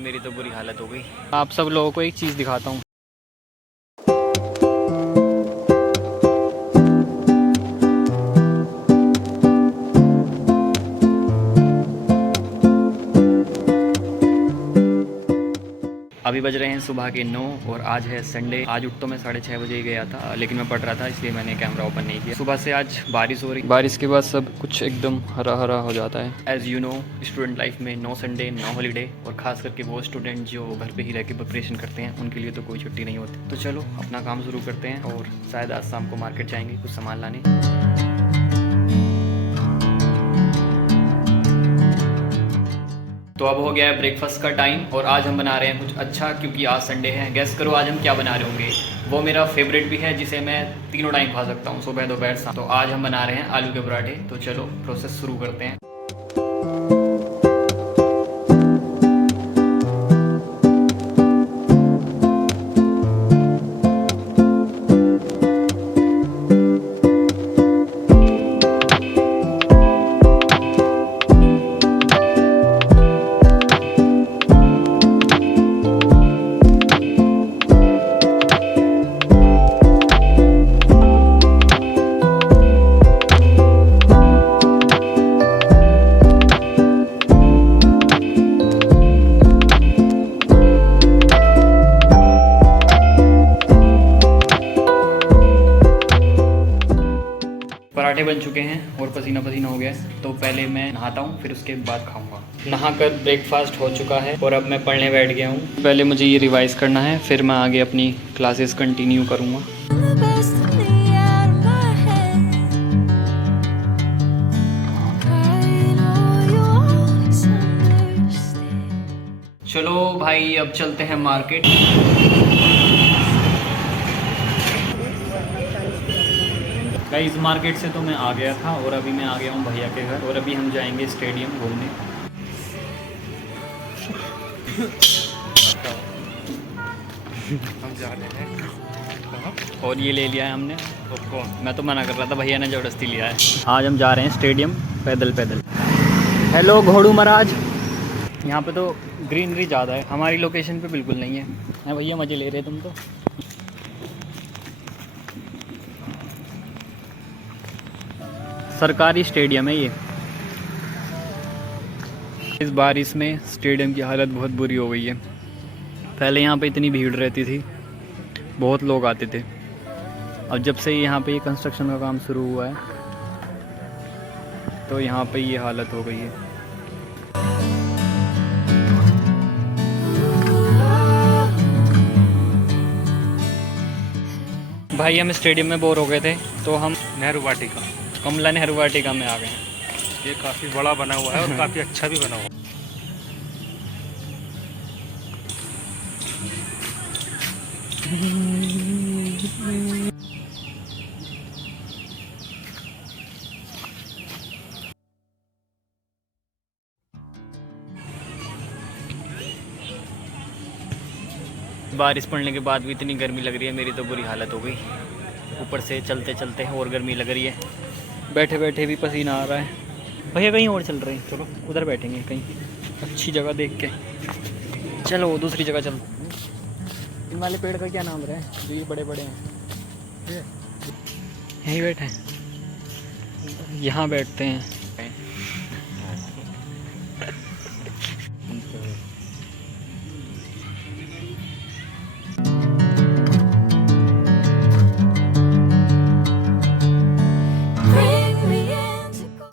मेरी तो बुरी हालत हो गई। आप सब लोगों को एक चीज़ दिखाता हूँ। अभी बज रहे हैं सुबह के 9 और आज है संडे। आज उठ तो मैं 6:30 बजे ही गया था, लेकिन मैं पढ़ रहा था इसलिए मैंने कैमरा ओपन नहीं किया। सुबह से आज बारिश हो रही, बारिश के बाद सब कुछ एकदम हरा हरा हो जाता है। As you know, student life में नो संडे नो हॉलीडे, और ख़ास करके वो स्टूडेंट जो घर पे ही रह के प्रिपरेशन करते हैं उनके लिए तो कोई छुट्टी नहीं होती। तो चलो अपना काम शुरू करते हैं, और शायद आज शाम को मार्केट जाएंगे कुछ सामान लाने। तो अब हो गया है ब्रेकफास्ट का टाइम, और आज हम बना रहे हैं कुछ अच्छा, क्योंकि आज संडे है। गेस करो आज हम क्या बना रहे होंगे। वो मेरा फेवरेट भी है, जिसे मैं तीनों टाइम खा सकता हूँ, सुबह दोपहर शाम। तो आज हम बना रहे हैं आलू के पराठे। तो चलो प्रोसेस शुरू करते हैं। पराठे बन चुके हैं और पसीना पसीना हो गया है। तो पहले मैं नहाता हूँ, फिर उसके बाद खाऊंगा। नहाकर ब्रेकफास्ट हो चुका है और अब मैं पढ़ने बैठ गया हूँ। पहले मुझे ये रिवाइज़ करना है, फिर मैं आगे अपनी क्लासेस कंटिन्यू करूँगा। चलो भाई अब चलते हैं मार्केट। गाइस मार्केट से तो मैं आ गया था और अभी मैं आ गया हूँ भैया के घर, और अभी हम जाएंगे स्टेडियम घूमने। हम जा रहे हैं। और ये ले लिया है हमने पॉपकॉर्न। मैं तो मना कर रहा था, भैया ने ज़बरदस्ती लिया है। आज हम जा रहे हैं स्टेडियम पैदल पैदल। हेलो घोड़ू महाराज। यहाँ पे तो ग्रीनरी ज़्यादा है, हमारी लोकेशन पे बिल्कुल नहीं है। भैया मज़े ले रहे तुम तो। सरकारी स्टेडियम है ये। इस बारिश में स्टेडियम की हालत बहुत बुरी हो गई है। पहले यहाँ पे इतनी भीड़ रहती थी, बहुत लोग आते थे। अब जब से यहाँ पे ये कंस्ट्रक्शन का काम शुरू हुआ है, तो यहाँ पे ये हालत हो गई है। भाई हम स्टेडियम में बोर हो गए थे, तो हम नेहरू वाटिका, कमला नेहरू वाटिका में आ गए हैं। ये काफ़ी बड़ा बना हुआ है और काफ़ी अच्छा भी बना हुआ है। बारिश पड़ने के बाद भी इतनी गर्मी लग रही है, मेरी तो बुरी हालत हो गई। ऊपर से चलते चलते और गर्मी लग रही है, बैठे बैठे भी पसीना आ रहा है। भैया कहीं और चल रहे हैं, चलो उधर बैठेंगे कहीं अच्छी जगह देख के। चलो दूसरी जगह चल। इन वाले पेड़ का क्या नाम रहा है जो ये बड़े बड़े हैं? यहीं बैठे हैं, यहाँ बैठते हैं।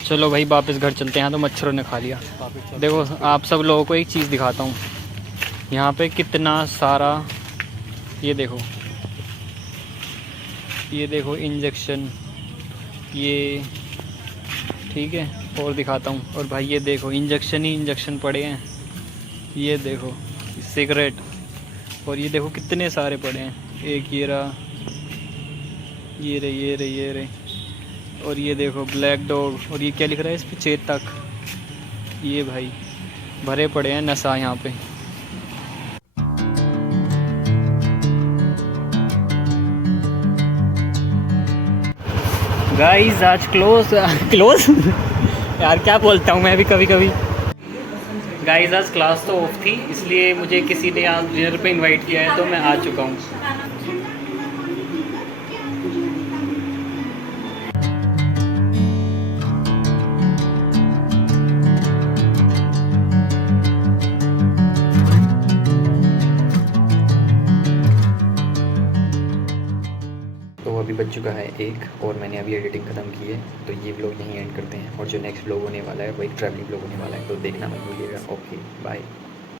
चलो भाई वापस घर चलते हैं, तो मच्छरों ने खा लिया। देखो आप सब लोगों को एक चीज़ दिखाता हूँ। यहाँ पे कितना सारा, ये देखो इंजेक्शन, ये ठीक है। और दिखाता हूँ, और भाई ये देखो इंजेक्शन ही इंजेक्शन पड़े हैं। ये देखो सिगरेट, और ये देखो कितने सारे पड़े हैं। एक ये रहा, ये रहे। और ये देखो ब्लैक डॉग, और ये क्या लिख रहा है इस पे? चेतक। ये भाई भरे पड़े हैं नशा यहाँ पे। गाइस आज क्लोज यार क्या बोलता हूँ मैं भी कभी कभी। गाइस आज क्लास तो ऑफ थी, इसलिए मुझे किसी ने आज डिनर पे इनवाइट किया है, तो मैं आ चुका हूँ। तो अभी बज चुका है 1 और मैंने अभी एडिटिंग ख़त्म की है, तो ये व्लॉग यहीं एंड करते हैं। और जो नेक्स्ट व्लॉग होने वाला है वो एक ट्रैवलिंग व्लॉग होने वाला है, तो देखना मत भूलिएगा। Okay bye.